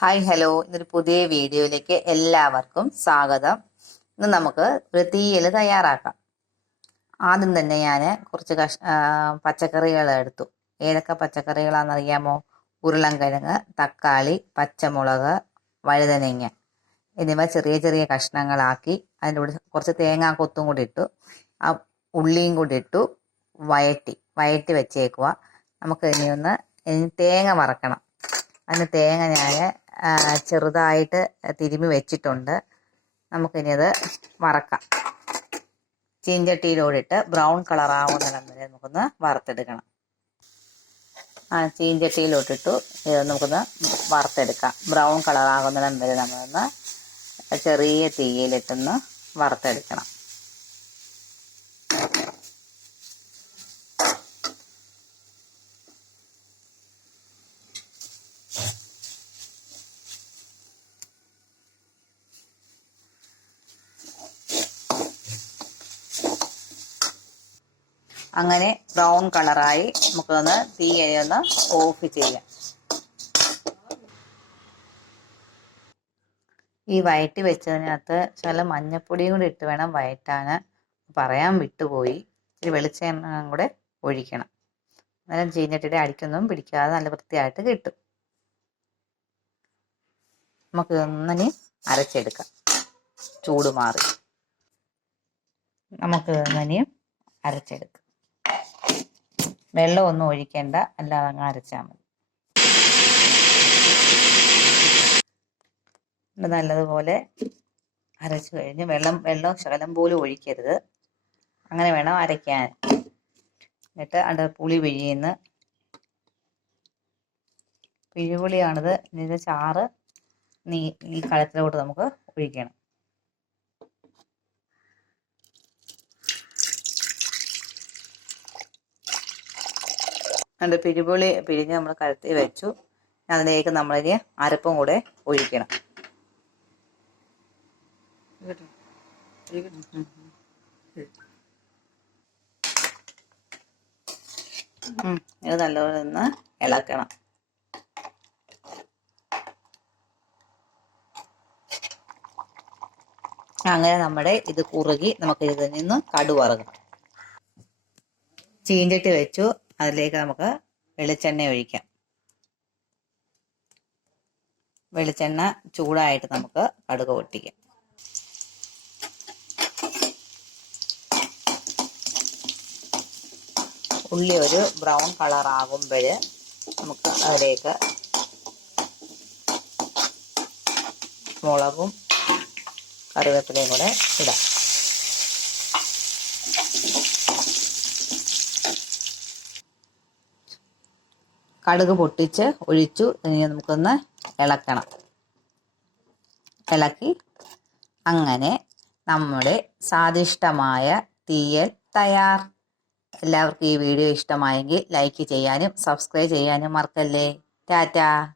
Hi hello ഇന്നൊരു പുതിയ വീഡിയോയിലേക്ക് എല്ലാവർക്കും സ്വാഗതം. ഇന്ന് നമുക്ക് ഒരു തീയൽ തയ്യാറാക്കാം. ആദ്യം തന്നെ ഞാൻ കുറച്ച് കഷ് പച്ചക്കറികൾ എടുത്തു. ഏതൊക്കെ പച്ചക്കറികളാണെന്നറിയാമോ ഉരുളൻകിഴങ്ങ് തക്കാളി പച്ചമുളക് വഴുതനങ്ങ. എന്നിവ ചെറിയ ചെറിയ കഷ്ണങ്ങളാക്കി അതിന്റെ കൂടെ കുറച്ച് തേങ്ങാ കൊത്തും കൂടി ഇട്ടു. ആ ഉള്ളിയും കൂടി ഇട്ടു. വയറ്റി വയറ്റി വെച്ചേക്കുക നമുക്ക് ഇനി ഒന്ന് ഇനി തേങ്ങ വറക്കണം. അതിന് തേങ്ങ ഞാൻ ചെറുതായിട്ട് തിരുമ്മി വെച്ചിട്ടുണ്ട്. നമുക്കിനി അത് വറക്കാം. ചീഞ്ചട്ടിയിലോടിട്ട് ബ്രൗൺ കളർ ആവുന്നിടം വരെ നമുക്കൊന്ന് വറുത്തെടുക്കണം. ആ ചീഞ്ചട്ടിയിലോട്ടിട്ടു നമുക്കൊന്ന് വറുത്തെടുക്കാം. ബ്രൗൺ കളർ ആകുന്നിടം വരെ നമ്മളൊന്ന് ചെറിയ തീയിലിട്ടൊന്ന് വറുത്തെടുക്കണം. അങ്ങനെ ബ്രൗൺ കളറായി നമുക്കൊന്ന് തീ ഒന്ന് ഓഫ് ചെയ്യാം. ഈ വയറ്റി വെച്ചതിനകത്ത് ചില മഞ്ഞപ്പൊടിയും കൂടി ഇട്ട് വേണം വയറ്റാൻ. പറയാൻ വിട്ടുപോയി. ഇച്ചിരി വെളിച്ചെണ്ണ കൂടെ ഒഴിക്കണം. അന്നേരം ചീഞ്ഞട്ടിയുടെ അടിക്കൊന്നും പിടിക്കാതെ നല്ല വൃത്തിയായിട്ട് കിട്ടും. നമുക്ക് ഒന്നിനി അരച്ചെടുക്കാം. ചൂട് മാറി. നമുക്ക് ഒന്നിനിയും അരച്ചെടുക്കാം. വെള്ളമൊന്നും ഒഴിക്കേണ്ട അല്ലാതെ അങ്ങ് അരച്ചാൽ മതി. നല്ലതുപോലെ അരച്ചു കഴിഞ്ഞ് വെള്ളം വെള്ളം ശകലം പോലും ഒഴിക്കരുത്. അങ്ങനെ വേണം അരയ്ക്കാൻ. എന്നിട്ട് അത് പുളി പിഴിയുന്ന. പിഴിപുളിയാണിത്. ഇതിന്റെ ചാറ് നീ ഈ കളത്തിലോട്ട് നമുക്ക് ഒഴിക്കണം. അതിന്റെ പിരിപുളി പിരിഞ്ഞ് നമ്മൾ കലത്തി വെച്ചു. അതിലേക്ക് നമ്മളിനി അരപ്പും കൂടെ ഒഴിക്കണം. ഇത് നല്ലപോലെ ഒന്ന് ഇളക്കണം. അങ്ങനെ നമ്മുടെ ഇത് കുറുകി നമുക്ക് ഇതിൽ നിന്ന് കടുവറങ്ങാം ചീഞ്ചട്ടി വെച്ചു. അതിലേക്ക് നമുക്ക് വെളിച്ചെണ്ണ ഒഴിക്കാം. വെളിച്ചെണ്ണ ചൂടായിട്ട് നമുക്ക് കടുക് പൊട്ടിക്കാം. ഉള്ളി ഒരു ബ്രൗൺ കളർ ആകുമ്പോൾ നമുക്ക് അതിലേക്ക് മുളകും കറിവേപ്പിലയും കൂടെ ഇടാം. കടുക് പൊട്ടിച്ച് ഒഴിച്ചു. ഇനി നമുക്കൊന്ന് ഇളക്കണം. ഇളക്കി അങ്ങനെ നമ്മുടെ സ്വാദിഷ്ടമായ തീയൽ തയ്യാർ. എല്ലാവർക്കും ഈ വീഡിയോ ഇഷ്ടമായെങ്കിൽ ലൈക്ക് ചെയ്യാനും സബ്സ്ക്രൈബ് ചെയ്യാനും മറക്കല്ലേ. ടാറ്റാ.